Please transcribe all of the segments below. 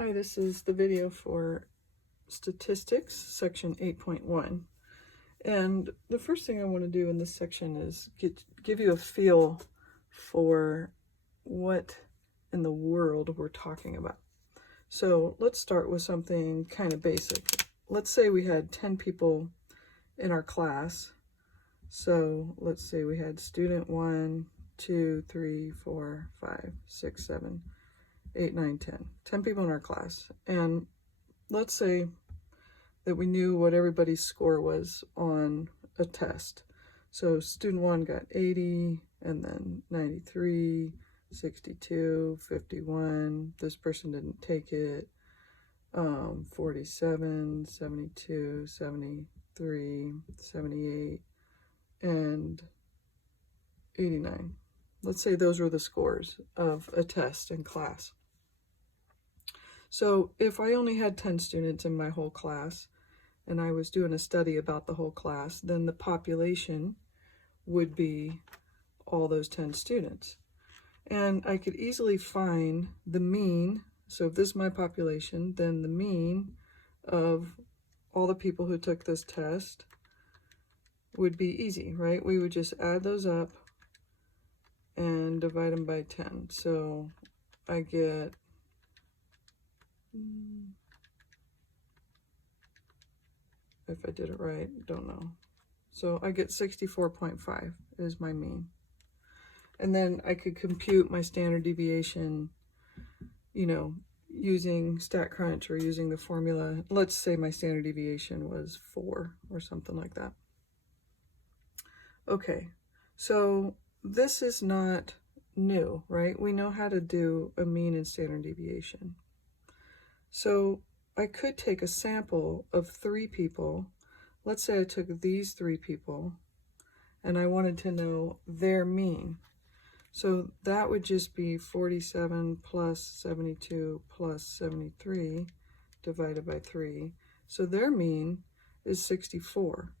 Hi, this is the video for statistics, section 8.1. And the first thing I want to do in this section is give you a feel for what in the world we're talking about. So let's start with something kind of basic. Let's say we had 10 people in our class. So let's say we had student 1, 2, 3, 4, 5, 6, 7, 8, 9, 10. 10 people in our class. And let's say that we knew what everybody's score was on a test. So student 1 got 80, and then 93, 62, 51. This person didn't take it. 47, 72, 73, 78, and 89. Let's say those were the scores of a test in class. So if I only had 10 students in my whole class, and I was doing a study about the whole class, then the population would be all those 10 students. And I could easily find the mean. So if this is my population, then the mean of all the people who took this test would be easy, right? We would just add those up and divide them by 10. So I get if I did it right, don't know. So I get 64.5 is my mean. And then I could compute my standard deviation, using StatCrunch or using the formula. Let's say my standard deviation was 4 or something like that. Okay, so this is not new, right? We know how to do a mean and standard deviation. So I could take a sample of 3 people. Let's say I took these 3 people and I wanted to know their mean. So that would just be 47 plus 72 plus 73 divided by 3. So their mean is 64,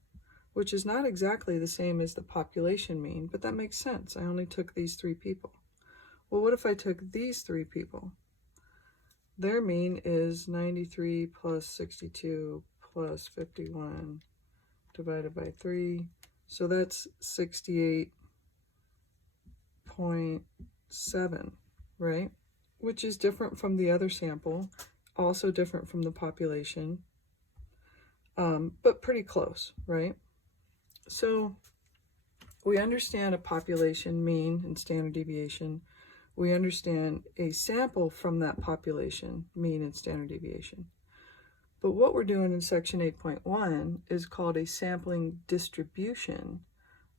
which is not exactly the same as the population mean, but that makes sense. I only took these 3 people. Well, what if I took these 3 people? Their mean is 93 plus 62 plus 51 divided by 3. So that's 68.7, right? Which is different from the other sample, also different from the population, but pretty close, right? So we understand a population mean and standard deviation. We understand a sample from that population mean and standard deviation. But what we're doing in section 8.1 is called a sampling distribution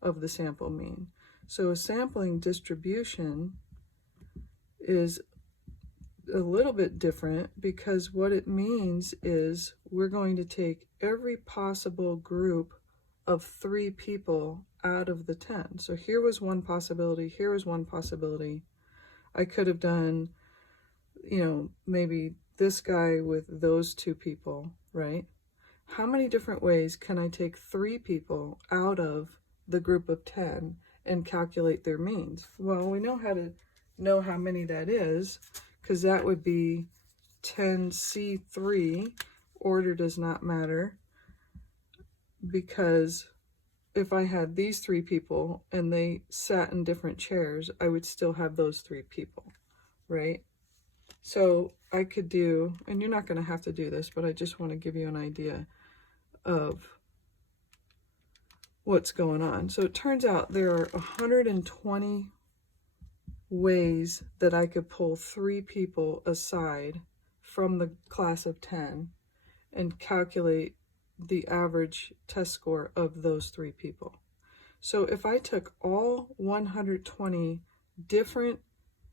of the sample mean. So a sampling distribution is a little bit different because what it means is we're going to take every possible group of 3 people out of the 10. So here was one possibility, here was one possibility. I could have done, maybe this guy with those 2 people, right? How many different ways can I take 3 people out of the group of 10 and calculate their means? Well, we know how to know how many that is, because that would be 10C3. Order does not matter, because if I had these 3 people and they sat in different chairs, I would still have those 3 people, right? So I could do, and you're not going to have to do this, but I just want to give you an idea of what's going on. So it turns out there are 120 ways that I could pull 3 people aside from the class of 10 and calculate the average test score of those 3 people. So if I took all 120 different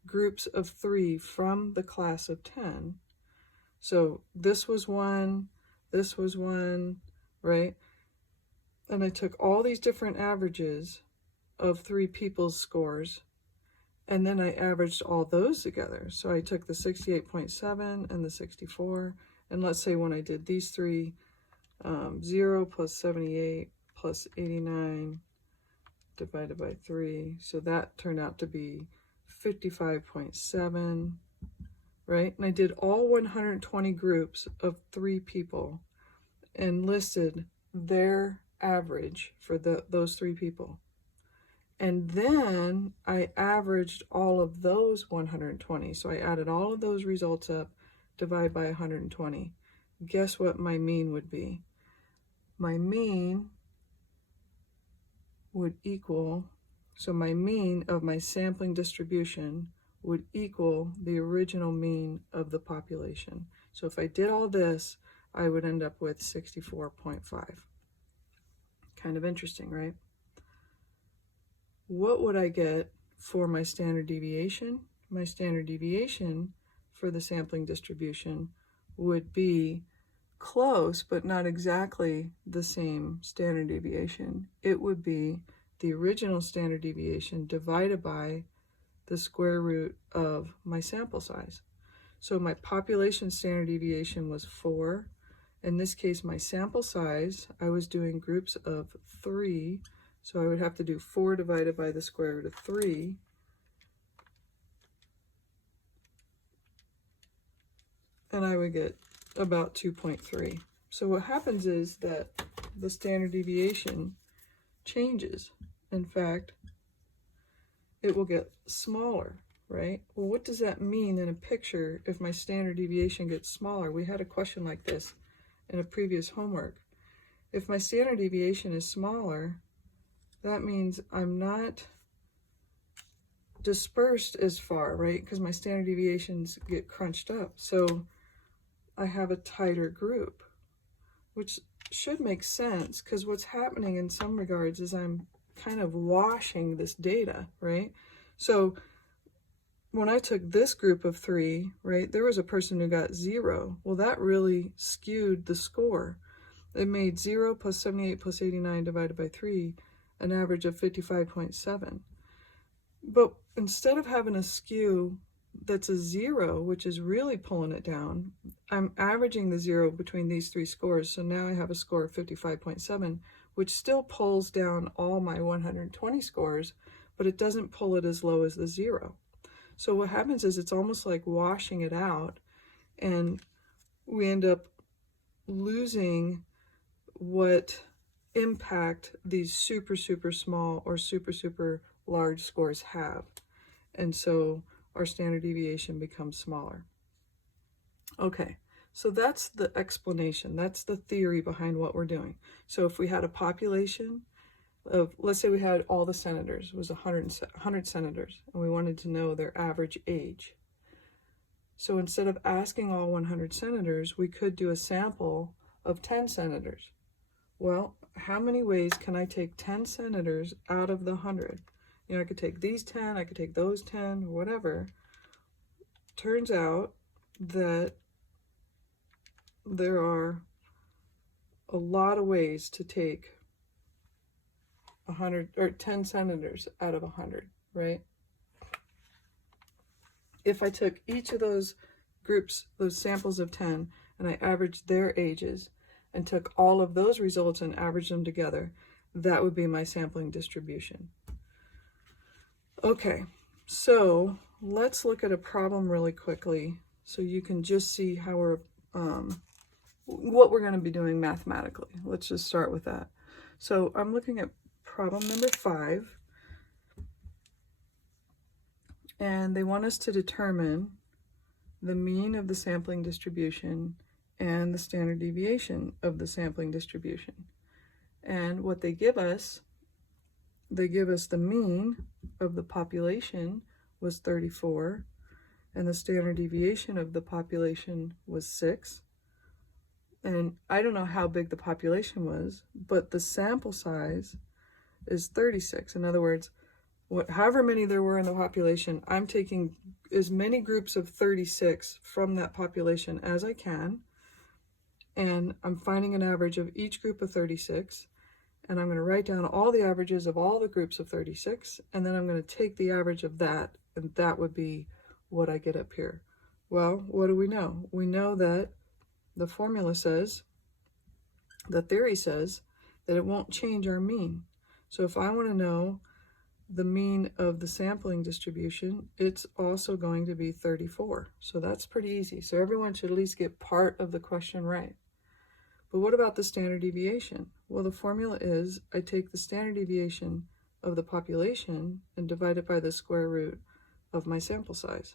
groups of 3 from the class of 10, so this was one, right? And I took all these different averages of 3 people's scores, and then I averaged all those together. So I took the 68.7 and the 64, and let's say when I did these 3, 0 plus 78 plus 89 divided by 3. So that turned out to be 55.7 right? And I did all 120 groups of 3 people and listed their average for those 3 people. And then I averaged all of those 120. So I added all of those results up, divide by 120. Guess what my mean would be? My mean would equal, so my mean of my sampling distribution would equal the original mean of the population. So if I did all this, I would end up with 64.5. Kind of interesting, right? What would I get for my standard deviation? My standard deviation for the sampling distribution would be close, but not exactly the same standard deviation. It would be the original standard deviation divided by the square root of my sample size. So my population standard deviation was 4. In this case, my sample size, I was doing groups of 3. So I would have to do 4 divided by the square root of 3. And I would get about 2.3. So what happens is that the standard deviation changes. In fact, it will get smaller, right? Well, what does that mean in a picture if my standard deviation gets smaller? We had a question like this in a previous homework. If my standard deviation is smaller, that means I'm not dispersed as far, right? Because my standard deviations get crunched up. So I have a tighter group, which should make sense because what's happening in some regards is I'm kind of washing this data, right? So when I took this group of 3, right, there was a person who got 0. Well, that really skewed the score. It made 0 plus 78 plus 89 divided by 3 an average of 55.7. But instead of having a skew that's a 0, which is really pulling it down, I'm averaging the 0 between these 3 scores. So now I have a score of 55.7, which still pulls down all my 120 scores, but it doesn't pull it as low as the 0. So what happens is it's almost like washing it out, and we end up losing what impact these super, super small or super, super large scores have. And so our standard deviation becomes smaller. Okay, so that's the explanation. That's the theory behind what we're doing. So if we had a population of, let's say we had all the senators, it was 100 senators, and we wanted to know their average age. So instead of asking all 100 senators, we could do a sample of 10 senators. Well, how many ways can I take 10 senators out of the 100? You know, I could take these 10, I could take those 10, whatever. Turns out that there are a lot of ways to take 100 or 10 senators out of 100, right? If I took each of those groups, those samples of 10, and I averaged their ages and took all of those results and averaged them together, that would be my sampling distribution. Okay, so let's look at a problem really quickly so you can just see how we're what we're going to be doing mathematically. Let's just start with that. So I'm looking at problem number 5, and they want us to determine the mean of the sampling distribution and the standard deviation of the sampling distribution. And what they give us the mean of the population was 34, and the standard deviation of the population was 6. And I don't know how big the population was, but the sample size is 36. In other words, however many there were in the population, I'm taking as many groups of 36 from that population as I can, and I'm finding an average of each group of 36, and I'm going to write down all the averages of all the groups of 36, and then I'm going to take the average of that, and that would be what I get up here. Well, what do we know? We know that the formula says, the theory says, that it won't change our mean. So if I want to know the mean of the sampling distribution, it's also going to be 34. So that's pretty easy. So everyone should at least get part of the question right. But what about the standard deviation? Well, the formula is I take the standard deviation of the population and divide it by the square root of my sample size.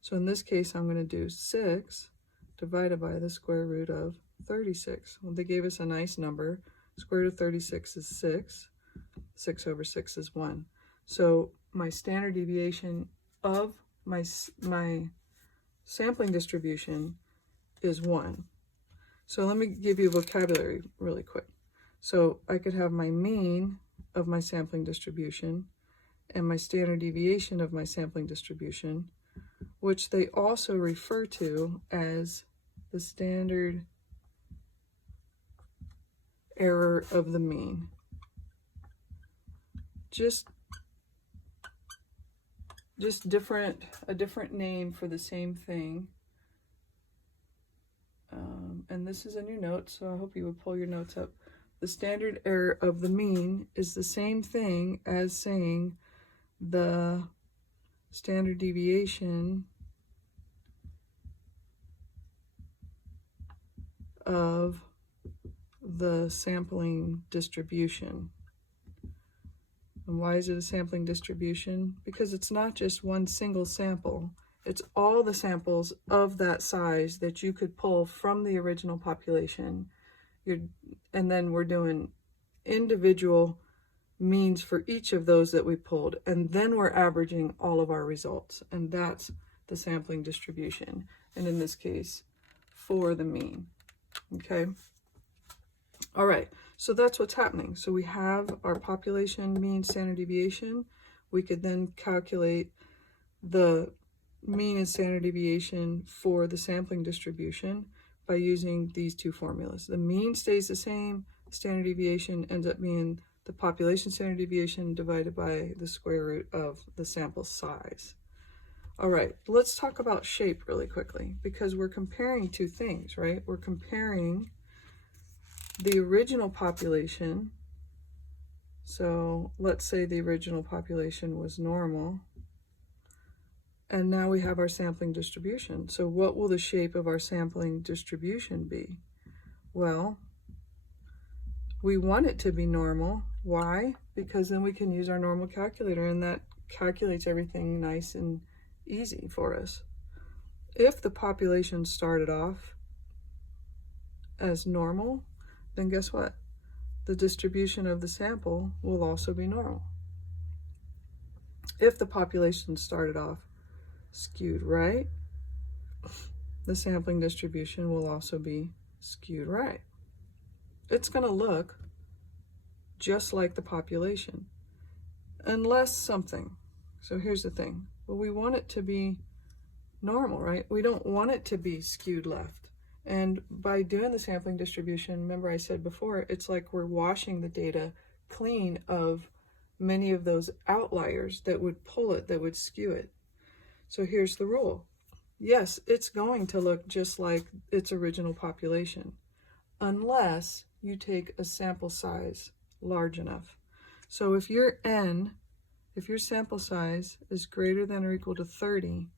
So in this case, I'm going to do 6 divided by the square root of 36. Well, they gave us a nice number. Square root of 36 is 6. 6 over 6 is 1. So my standard deviation of my sampling distribution is 1. So let me give you vocabulary really quick. So I could have my mean of my sampling distribution and my standard deviation of my sampling distribution, which they also refer to as the standard error of the mean. Just a different name for the same thing. And this is in your notes, so I hope you would pull your notes up. The standard error of the mean is the same thing as saying the standard deviation of the sampling distribution. And why is it a sampling distribution? Because it's not just one single sample. It's all the samples of that size that you could pull from the original population. And then we're doing individual means for each of those that we pulled. And then we're averaging all of our results. And that's the sampling distribution. And in this case, for the mean. Okay. All right. So that's what's happening. So we have our population mean standard deviation. We could then calculate the mean and standard deviation for the sampling distribution by using these two formulas. The mean stays the same, standard deviation ends up being the population standard deviation divided by the square root of the sample size. All right, let's talk about shape really quickly, because we're comparing two things, right? We're comparing the original population. So let's say the original population was normal. And now we have our sampling distribution. So what will the shape of our sampling distribution be? Well, we want it to be normal. Why? Because then we can use our normal calculator, and that calculates everything nice and easy for us. If the population started off as normal, then guess what? The distribution of the sample will also be normal. If the population started off skewed right, the sampling distribution will also be skewed right. It's going to look just like the population, unless something. So here's the thing. Well, we want it to be normal, right? We don't want it to be skewed left. And by doing the sampling distribution, remember I said before, it's like we're washing the data clean of many of those outliers that would pull it, that would skew it. So here's the rule. Yes, it's going to look just like its original population, unless you take a sample size large enough. So if your sample size is greater than or equal to 30,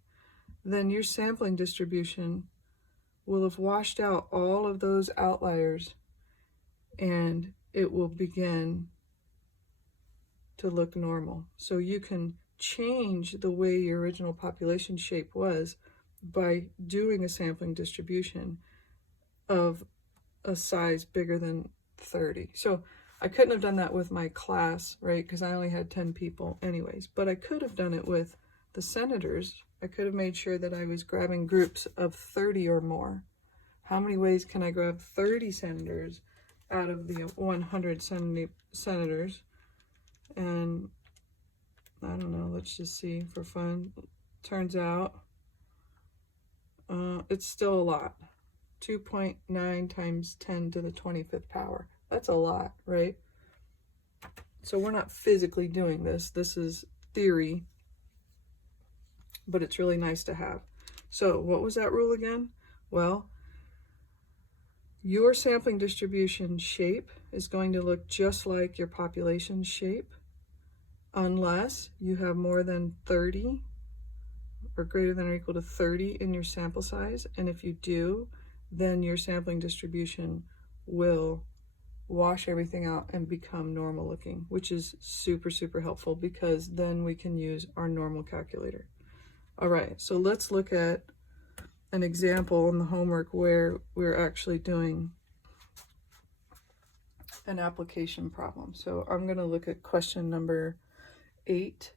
then your sampling distribution will have washed out all of those outliers, and it will begin to look normal. So you can change the way your original population shape was by doing a sampling distribution of a size bigger than 30. So I couldn't have done that with my class, right? Because I only had 10 people anyways, but I could have done it with the senators. I could have made sure that I was grabbing groups of 30 or more. How many ways can I grab 30 senators out of the 100 senators? And I don't know, let's just see for fun. Turns out it's still a lot. 2.9 times 10 to the 25th power. That's a lot, right? So we're not physically doing this. This is theory, but it's really nice to have. So what was that rule again? Well, your sampling distribution shape is going to look just like your population shape, unless you have more than 30 or greater than or equal to 30 in your sample size. And if you do, then your sampling distribution will wash everything out and become normal looking, which is super, super helpful because then we can use our normal calculator. All right, so let's look at an example in the homework where we're actually doing an application problem. So I'm going to look at question number 8.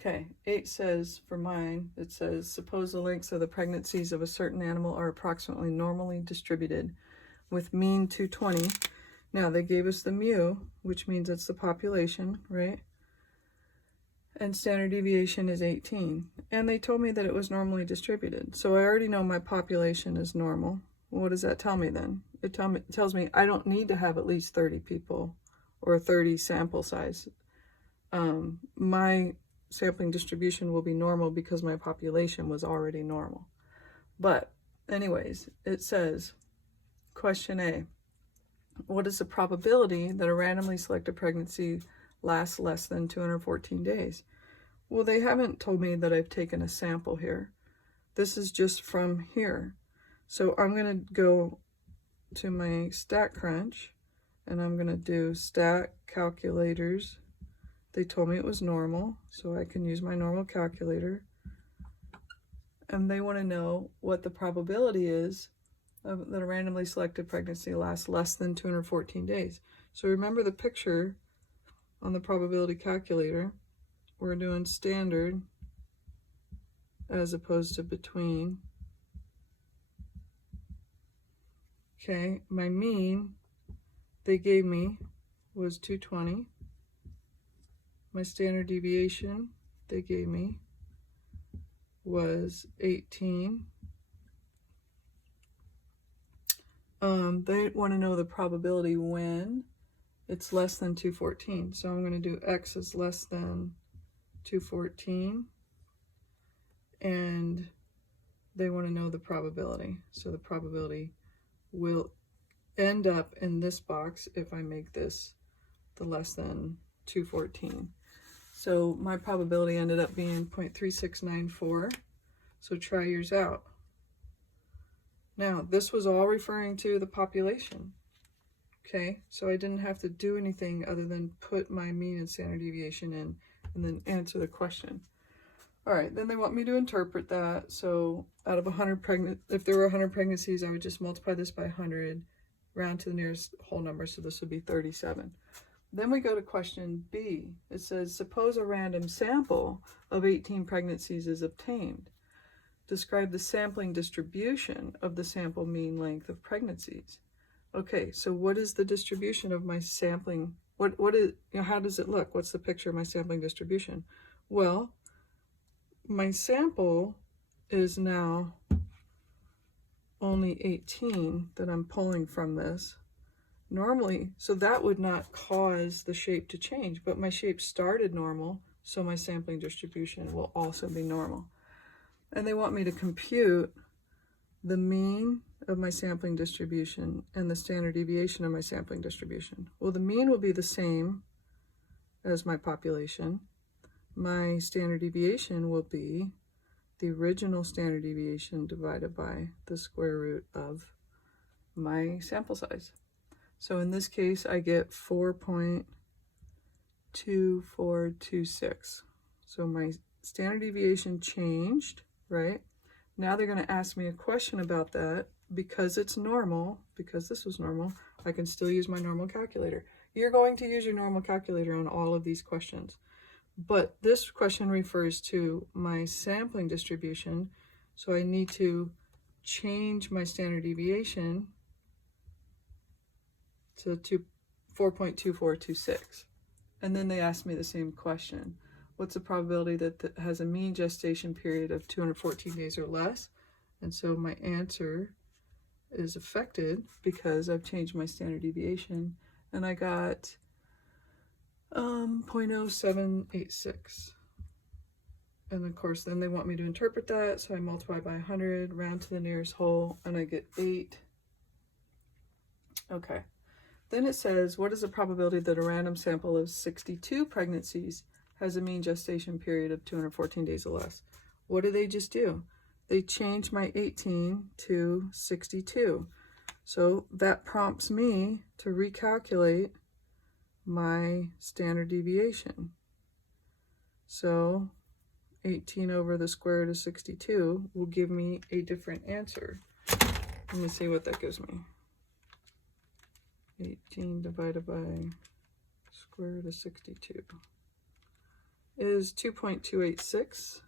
Okay, 8 says, for mine, it says, suppose the lengths of the pregnancies of a certain animal are approximately normally distributed with mean 220. Now, they gave us the mu, which means it's the population, right? And standard deviation is 18. And they told me that it was normally distributed. So I already know my population is normal. What does that tell me then? It tells me I don't need to have at least 30 people or 30 sample size. My sampling distribution will be normal because my population was already normal. But anyways, it says, question A, what is the probability that a randomly selected pregnancy lasts less than 214 days? Well, they haven't told me that I've taken a sample here. This is just from here. So I'm going to go to my StatCrunch and I'm going to do stat calculators. They told me it was normal, so I can use my normal calculator. And they want to know what the probability is that a randomly selected pregnancy lasts less than 214 days. So remember the picture on the probability calculator. We're doing standard as opposed to between. Okay, my mean they gave me was 220. My standard deviation they gave me was 18. They want to know the probability when it's less than 214. So I'm going to do x is less than 214. And they want to know the probability. So the probability will end up in this box if I make this the less than 214. So my probability ended up being 0.3694. So try yours out. Now, this was all referring to the population. Okay, so I didn't have to do anything other than put my mean and standard deviation in and then answer the question. All right, then they want me to interpret that. So out of 100 if there were 100 pregnancies, I would just multiply this by 100, round to the nearest whole number, so this would be 37. Then we go to question B. It says, suppose a random sample of 18 pregnancies is obtained. Describe the sampling distribution of the sample mean length of pregnancies. Okay, so what is the distribution of my sampling? What is, how does it look? What's the picture of my sampling distribution? Well, my sample is now only 18 that I'm pulling from this. Normally, so that would not cause the shape to change, but my shape started normal, so my sampling distribution will also be normal. And they want me to compute the mean of my sampling distribution and the standard deviation of my sampling distribution. Well, the mean will be the same as my population. My standard deviation will be the original standard deviation divided by the square root of my sample size. So in this case, I get 4.2426. So my standard deviation changed, right? Now they're going to ask me a question about that. Because it's normal, because this was normal, I can still use my normal calculator. You're going to use your normal calculator on all of these questions. But this question refers to my sampling distribution, so I need to change my standard deviation to 4.2426. And then they ask me the same question. What's the probability that has a mean gestation period of 214 days or less? And so my answer is affected because I've changed my standard deviation, and I got 0.0786. And of course, then they want me to interpret that, so I multiply by 100, round to the nearest whole, and I get 8 Okay. Then it says, what is the probability that a random sample of 62 pregnancies has a mean gestation period of 214 days or less? What do they just do? They change my 18 to 62. So that prompts me to recalculate my standard deviation. So 18 over the square root of 62 will give me a different answer. Let me see what that gives me. 18 divided by square root of 62 is 2.286.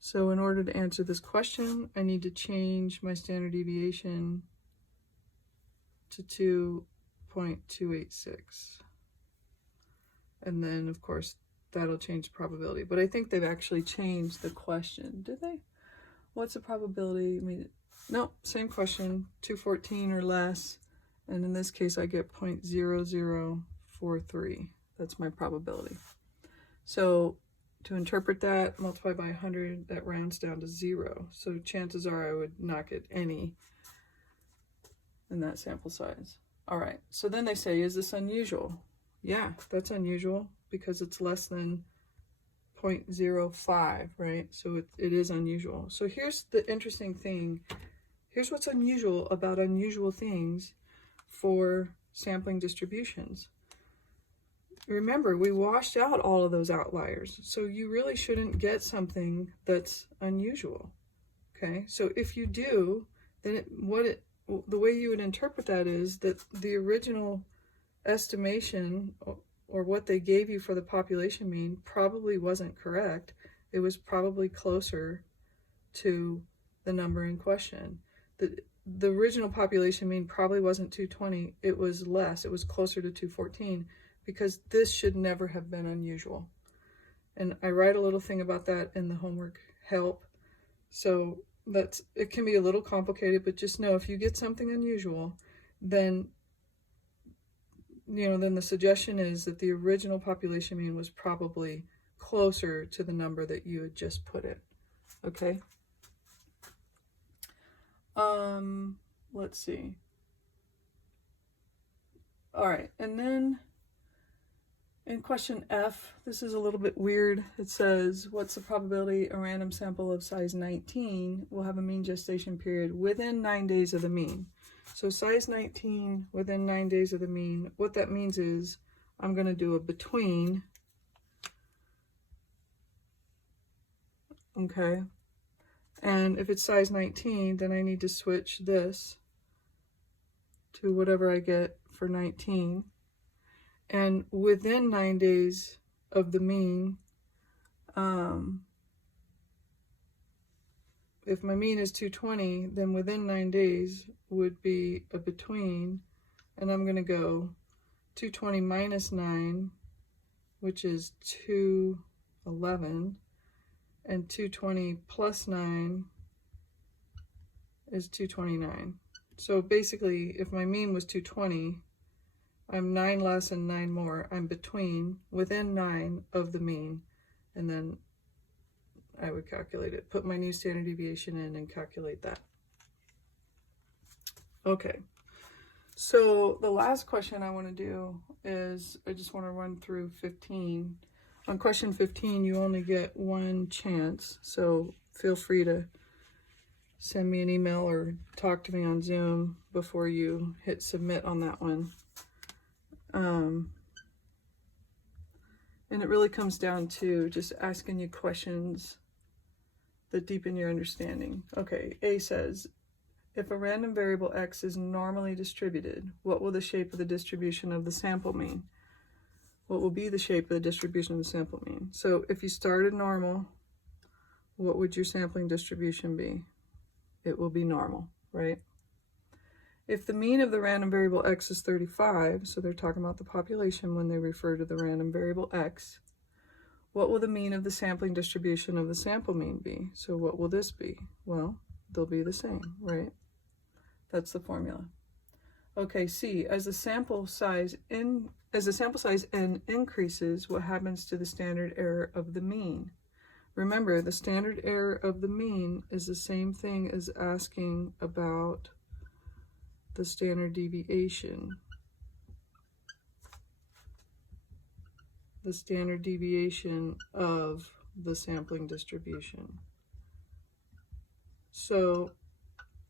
So in order to answer this question, I need to change my standard deviation to 2.286. And then, of course, that'll change the probability. But I think they've actually changed the question. Did they? What's the probability? I mean, no, same question, 214 or less. And in this case, I get 0.0043. That's my probability. So to interpret that, multiply by 100, that rounds down to 0. So chances are I would not get any in that sample size. All right, so then they say, is this unusual? Yeah, that's unusual because it's less than 0.05, right? So it is unusual. So here's the interesting thing. Here's what's unusual about unusual things for sampling distributions. Remember, we washed out all of those outliers, so you really shouldn't get something that's unusual. Okay, so if you do, then the way you would interpret that is that the original estimation or what they gave you for the population mean probably wasn't correct. It was probably closer to the number in question. The original population mean probably wasn't 220, it was less, it was closer to 214, because this should never have been unusual. And I write a little thing about that in the homework help. So it can be a little complicated, but just know if you get something unusual, then then the suggestion is that the original population mean was probably closer to the number that you had just put in. Okay. Let's see. All right, and then in question F, this is a little bit weird. It says, what's the probability a random sample of size 19 will have a mean gestation period within 9 days of the mean? So size 19 within 9 days of the mean, what that means is I'm going to do a between. Okay. And if it's size 19, then I need to switch this to whatever I get for 19. And within 9 days of the mean, if my mean is 220, then within 9 days would be a between, and I'm going to go 220 minus 9, which is 211, and 220 plus 9 is 229. So basically, if my mean was 220, I'm 9 less and 9 more. I'm between, within 9 of the mean, and then I would calculate it, put my new standard deviation in and calculate that. Okay, so the last question I want to do is, I just want to run through 15. On question 15, you only get one chance, so feel free to send me an email or talk to me on Zoom before you hit submit on that one. And it really comes down to just asking you questions that deepen your understanding. Okay, A says, if a random variable x is normally distributed, what will the shape of the distribution of the sample mean? What will be the shape of the distribution of the sample mean? So if you started normal, what would your sampling distribution be? It will be normal, right? If the mean of the random variable x is 35, so they're talking about the population when they refer to the random variable x, what will the mean of the sampling distribution of the sample mean be? So what will this be? Well, they'll be the same, right? That's the formula. Okay, C, as the sample size n increases, what happens to the standard error of the mean? Remember, the standard error of the mean is the same thing as asking about the standard deviation. The standard deviation of the sampling distribution. So,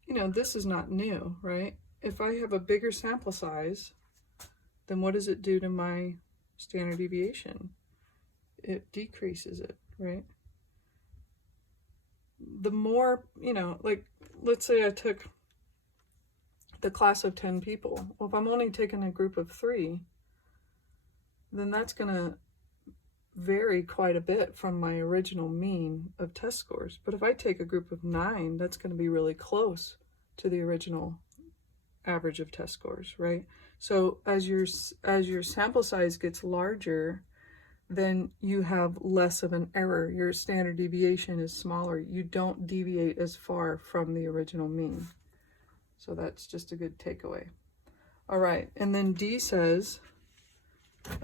you know, this is not new, right? If I have a bigger sample size, then what does it do to my standard deviation? It decreases it, right? The more, you know, like, let's say I took the class of 10 people. Well, if I'm only taking a group of 3, then that's going to vary quite a bit from my original mean of test scores. But if I take a group of 9, that's going to be really close to the original average of test scores, right? So as your sample size gets larger, then you have less of an error. Your standard deviation is smaller. You don't deviate as far from the original mean. So that's just a good takeaway. All right, and then D says,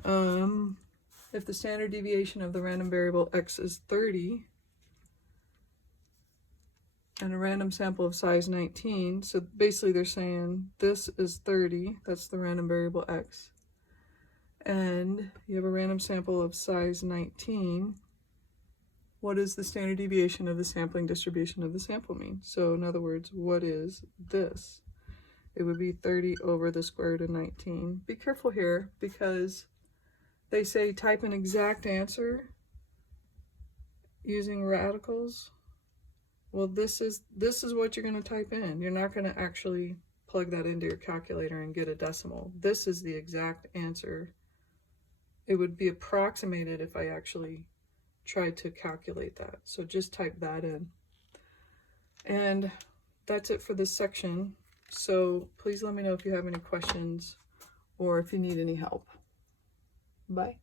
if the standard deviation of the random variable x is 30, and a random sample of size 19, so basically they're saying this is 30, that's the random variable x, and you have a random sample of size 19, what is the standard deviation of the sampling distribution of the sample mean? So in other words, what is this? It would be 30 over the square root of 19. Be careful here, because they say type an exact answer using radicals. Well, this is what you're going to type in. You're not going to actually plug that into your calculator and get a decimal. This is the exact answer. It would be approximated if I actually tried to calculate that. So just type that in. And that's it for this section. So please let me know if you have any questions or if you need any help. Bye.